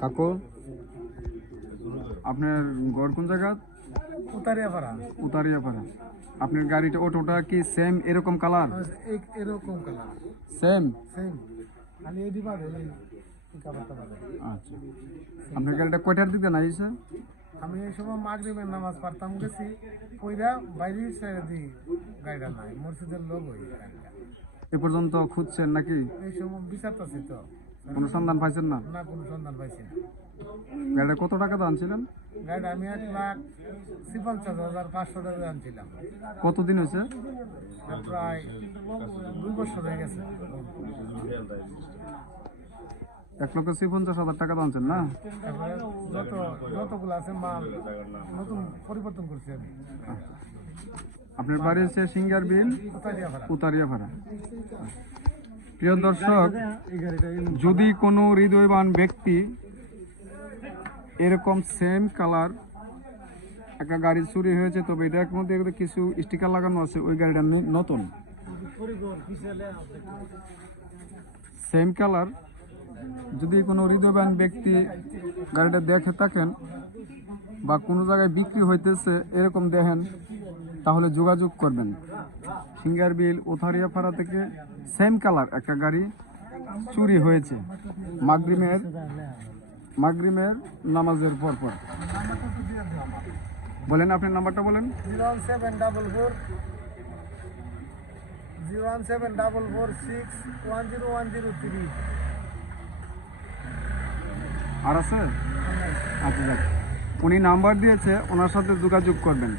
কাকু আপনার গড় কোন জায়গা? উতারিয়া পাড়া উতারিয়াপাড়া। আপনার গাড়িটা অটোটা কি সেম এরকম কালার এরকম কালার সেম সেম খালি এই দিবা আচ্ছা। আপনার গাড়িটা কয়টার দিকে না এসে আমি এই সময় মাগরিবের নামাজ পড়তাম গেছি। কইরা বাইরে ছেড়ে দিই গাড়িটা নাই মসজিদের লোক গাড়িটা। এ পর্যন্ত খুঁজছেন নাকি? এই সময় বিচারতেছি তো। কোনো সন্ধান পাইছেন না? না কোনো সন্ধান পাইছি না। গাড়িটা কত টাকা দাম ছিলেন? গাড়িটা আমি এক লাখ পঞ্চাশ হাজার পাঁচশো টাকা আনছিলাম কতদিন হয়েছে? প্রায় দুই বছর হয়ে গেছে। এক লক্ষ হাজার টাকা দামছেন না? যত যতগুলো আছে মাল নতুন পরিবর্তন করছি আমি। আপনার বাড়ি হচ্ছে সিঙ্গার বিল উতারিয়া ভাড়া প্রিয় দর্শক, যদি কোনো হৃদয়বান ব্যক্তি এরকম সেম কালার একটা গাড়ি চুরি হয়েছে, তবে এটার মধ্যে কিছু স্টিকার লাগানো আছে, ওই গাড়িটা নতুন। সেম কালার যদি কোনো হৃদয়বান ব্যক্তি গাড়িটা দেখে থাকেন বা কোনো জায়গায় বিক্রি হইতেছে, এরকম দেখেন, তাহলে যোগাযোগ করবেন। সিঙ্গার বিল ওথারিয়াপাড়া থেকে সেম কালার একটা গাড়ি চুরি হয়েছে। মাগরিমের মাগরিমের নামাজের পর পর। বলেন আপনার নাম্বারটা বলেন। Zero one seven double four zero one seven double four six one zero one zero three. আর আছে? আচ্ছা উনি নাম্বার দিয়েছে ওনার সাথে যোগাযোগ করবেন।